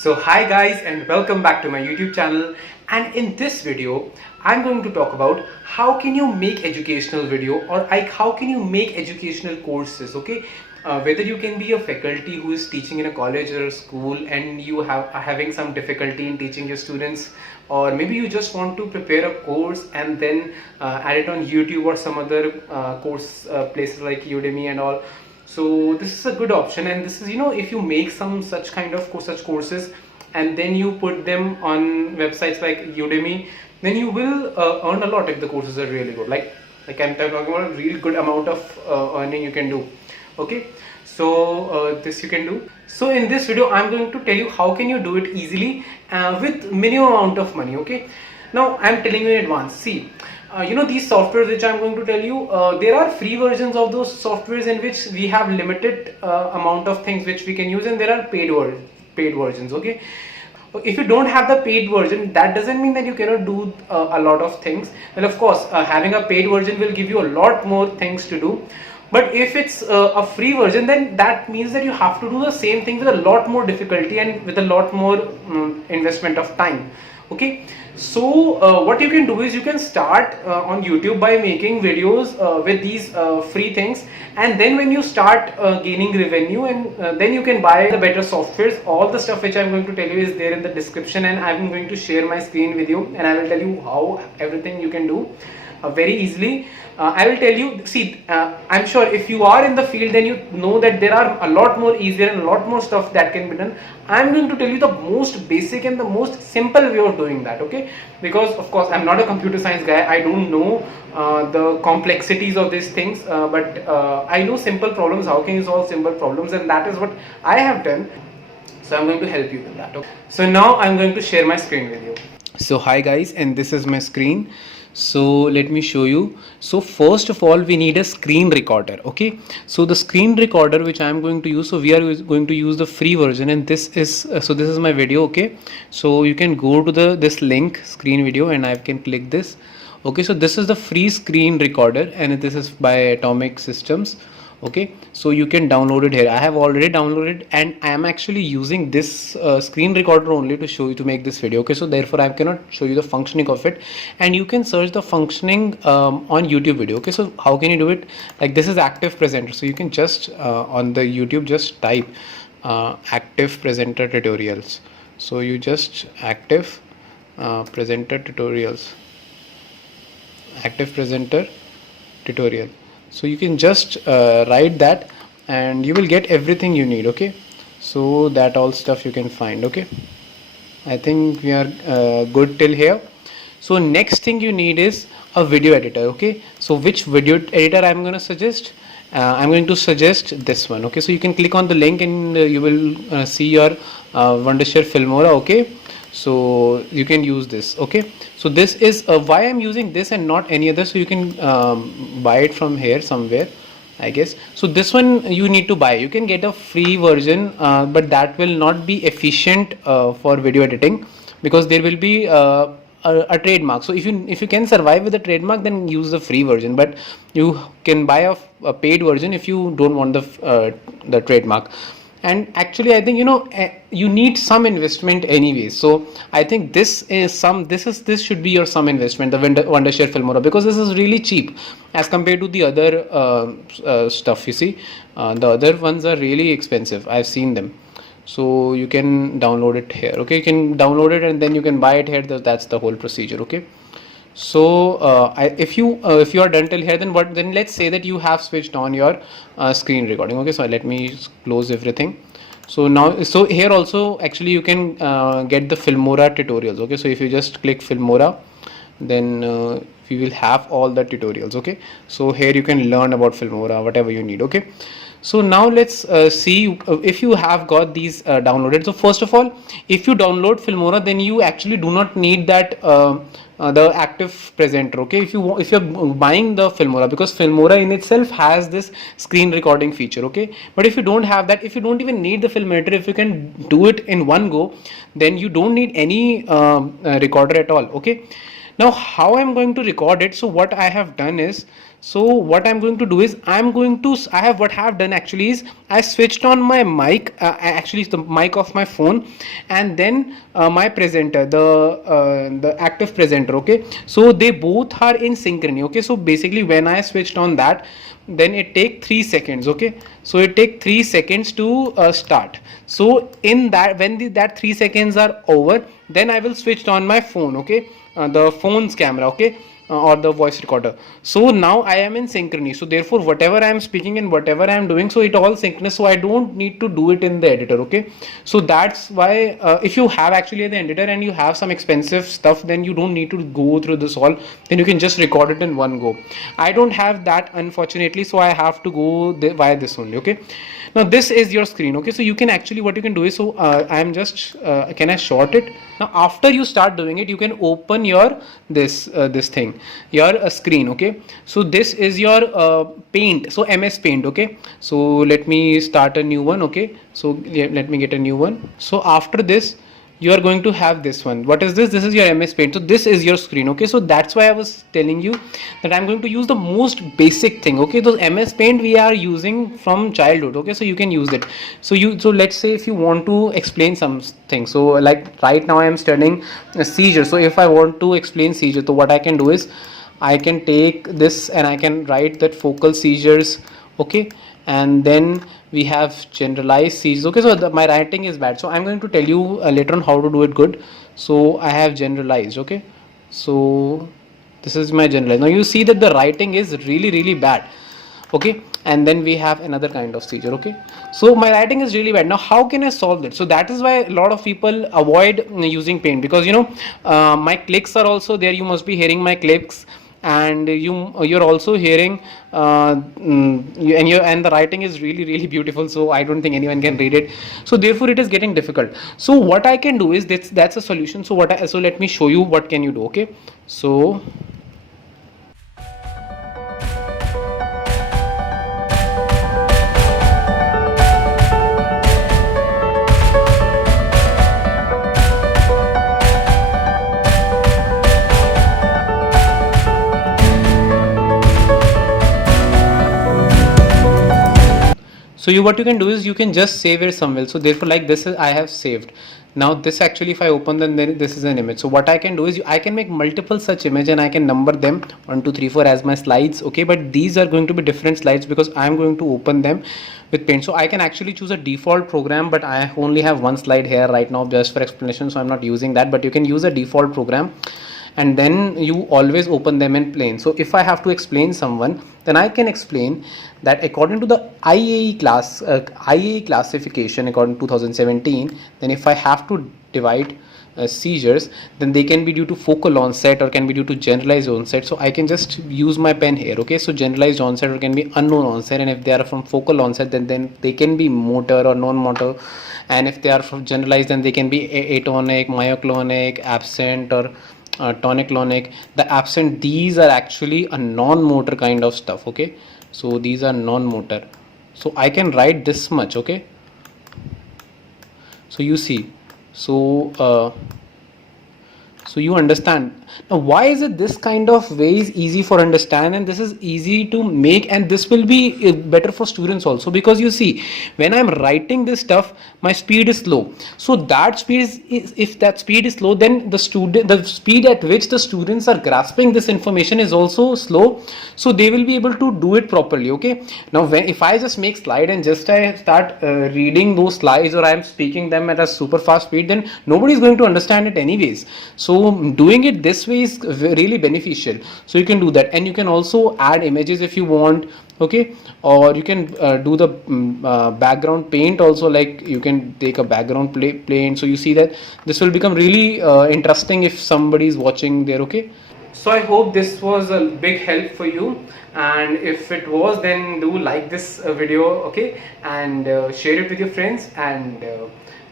So hi guys and welcome back to my YouTube channel, and in this video I'm going to talk about how can you make educational video or like how can you make educational courses. Okay, whether you can be a faculty who is teaching in a college or a school and you are having some difficulty in teaching your students, or maybe you just want to prepare a course and then add it on YouTube or some other course places like Udemy and all. So this is a good option, and this is, if you make some such kind of such courses and then you put them on websites like Udemy, then you will earn a lot if the courses are really good. Like I'm talking about a really good amount of earning you can do. Okay, so this you can do. So in this video I'm going to tell you how can you do it easily with minimum amount of money. Okay, now I'm telling you in advance. See, these softwares which I'm going to tell you, there are free versions of those softwares in which we have limited amount of things which we can use, and there are paid versions. Okay, if you don't have the paid version, that doesn't mean that you cannot do a lot of things. Well, of course, having a paid version will give you a lot more things to do. But if it's a free version, then that means that you have to do the same thing with a lot more difficulty and with a lot more investment of time. Okay, so what you can do is you can start on YouTube by making videos with these free things, and then when you start gaining revenue, and then you can buy the better softwares. All the stuff which I'm going to tell you is there in the description, and I'm going to share my screen with you, and I will tell you how everything you can do very easily. I will tell you, see, I'm sure if you are in the field, then you know that there are a lot more easier and a lot more stuff that can be done. I'm going to tell you the most basic and the most simple way of doing that. Okay, because of course I'm not a computer science guy. I don't know the complexities of these things, but I know simple problems, how can you solve simple problems, and that is what I have done. So I'm going to help you with that. Okay, so now I'm going to share my screen with you. So hi guys, and this is my screen. So let me show you. So first of all, we need a screen recorder. Okay, so the screen recorder which I am going to use, so we are going to use the free version, and this is so this is my video. Okay, so you can go to this link, screen video, and I can click this. Okay, so this is the free screen recorder, and this is by Atomic Systems. Okay, so you can download it here. I have already downloaded, and I am actually using this screen recorder only to show you, to make this video. Okay, so therefore I cannot show you the functioning of it, and you can search the functioning on YouTube video. Okay, so how can you do it? Like, this is active presenter, so you can just on the YouTube just type active presenter tutorials. So you just active presenter tutorials, active presenter tutorial. So you can just write that, and you will get everything you need. Okay, so that all stuff you can find. Okay, I think we are good till here. So next thing you need is a video editor. Okay, so which video editor I'm going to suggest? I'm going to suggest this one. Okay, so you can click on the link, and you will see your Wondershare Filmora. Okay, so you can use this. Okay, so this is why I'm using this and not any other. So you can buy it from here somewhere, I guess. So this one you need to buy. You can get a free version, but that will not be efficient for video editing, because there will be a trademark. So if you can survive with the trademark, then use the free version, but you can buy a paid version if you don't want the trademark. And actually I think you need some investment anyway, so I think this should be your some investment, the Wondershare Filmora, because this is really cheap as compared to the other stuff. You see, the other ones are really expensive. I've seen them. So you can download it here. Okay, you can download it and then you can buy it here. That's the whole procedure. Okay, so if you are done till here, then let's say that you have switched on your screen recording. Okay, so let me close everything. So now, so here also actually you can get the Filmora tutorials. Okay, so if you just click Filmora, then we will have all the tutorials. Okay, so here you can learn about Filmora, whatever you need. Okay, so now let's see if you have got these downloaded. So first of all, if you download Filmora, then you actually do not need that the active presenter. Okay, if you're buying the Filmora, because Filmora in itself has this screen recording feature. Okay, but if you don't have that, if you don't even need the film editor, if you can do it in one go, then you don't need any recorder at all. Okay, now how I'm going to record it? So what I have done is, So what I'm going to do is what I have done actually is I switched on my mic, actually the mic of my phone, and then my presenter, the active presenter. Okay, so they both are in synchrony. Okay, so basically when I switched on that, then it take 3 seconds. Okay, so it take 3 seconds to start. So in that, when that 3 seconds are over, then I will switch on my phone. Okay, the phone's camera. Okay, or the voice recorder. So now I am in synchrony, so therefore whatever I am speaking and whatever I am doing, so it all synchronous, so I don't need to do it in the editor. Okay, so that's why if you have actually the editor and you have some expensive stuff, then you don't need to go through this all, then you can just record it in one go. I don't have that, unfortunately, so I have to go via this only. Okay, now this is your screen. Okay, so you can actually, what you can do is, so I'm just can I short it now? After you start doing it, you can open your this thing, your screen. Okay, so this is your paint, so MS Paint. Okay, so let me start a new one. Okay, so let me get a new one. So after this, you are going to have this one. What is this? This is your MS Paint. So this is your screen. Okay, so that's why I was telling you that I'm going to use the most basic thing. Okay, those MS Paint we are using from childhood. Okay, so you can use it. So let's say if you want to explain something, so like right now I am studying a seizure. So if I want to explain seizure, so what I can do is I can take this and I can write that focal seizures. Okay, and then we have generalized seizures. Okay, so my writing is bad, so I'm going to tell you later on how to do it good. So I have generalized. Okay, so this is my generalized. Now you see that the writing is really bad. Okay, and then we have another kind of seizure. Okay, so my writing is really bad. Now how can I solve it? So that is why a lot of people avoid using paint, because my clicks are also there. You must be hearing my clicks, and you're also hearing and the writing is really beautiful, so I don't think anyone can read it, so therefore it is getting difficult. So what I can do is that's a solution. So let me show you what can you do. Okay, so what you can do is you can just save it somewhere. So therefore, like this is, I have saved. Now this actually, if I open then this is an image. So what I can do is I can make multiple such image and I can number them 1 2 3 4 as my slides. Okay, but these are going to be different slides because I'm going to open them with paint. So I can actually choose a default program, but I only have one slide here right now just for explanation, so I'm not using that. But you can use a default program and then you always open them in plain. So if I have to explain someone, then I can explain that according to the IAE classification according to 2017, then if I have to divide seizures, then they can be due to focal onset or can be due to generalized onset. So I can just use my pen here. Okay, so generalized onset or can be unknown onset, and if they are from focal onset, then they can be motor or non-motor, and if they are from generalized, then they can be atonic, myoclonic, absent, or tonic-clonic. The absent, these are actually a non-motor kind of stuff. Okay, so these are non-motor. So I can write this much. Okay, so you see, so you understand now why is it this kind of way is easy for understand, and this is easy to make, and this will be better for students also, because you see when I'm writing this stuff, my speed is slow. So that speed is if that speed is slow, then the speed at which the students are grasping this information is also slow, so they will be able to do it properly. Okay, now if I just make slide and just I start reading those slides, or I am speaking them at a super fast speed, then nobody is going to understand it anyways. So doing it this way is really beneficial. So you can do that, and you can also add images if you want. Okay, or you can do the background paint also, like you can take a background paint. So you see that this will become really interesting if somebody is watching there. Okay, so I hope this was a big help for you, and if it was, then do like this video. Okay, and share it with your friends, and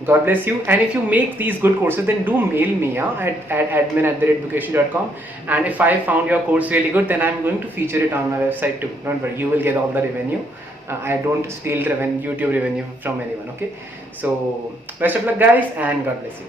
God bless you. And if you make these good courses, then do mail me at admin@education.com, and if I found your course really good, then I'm going to feature it on my website too. Don't worry, you will get all the revenue. I don't steal YouTube revenue from anyone. Okay, so best of luck guys, and God bless you.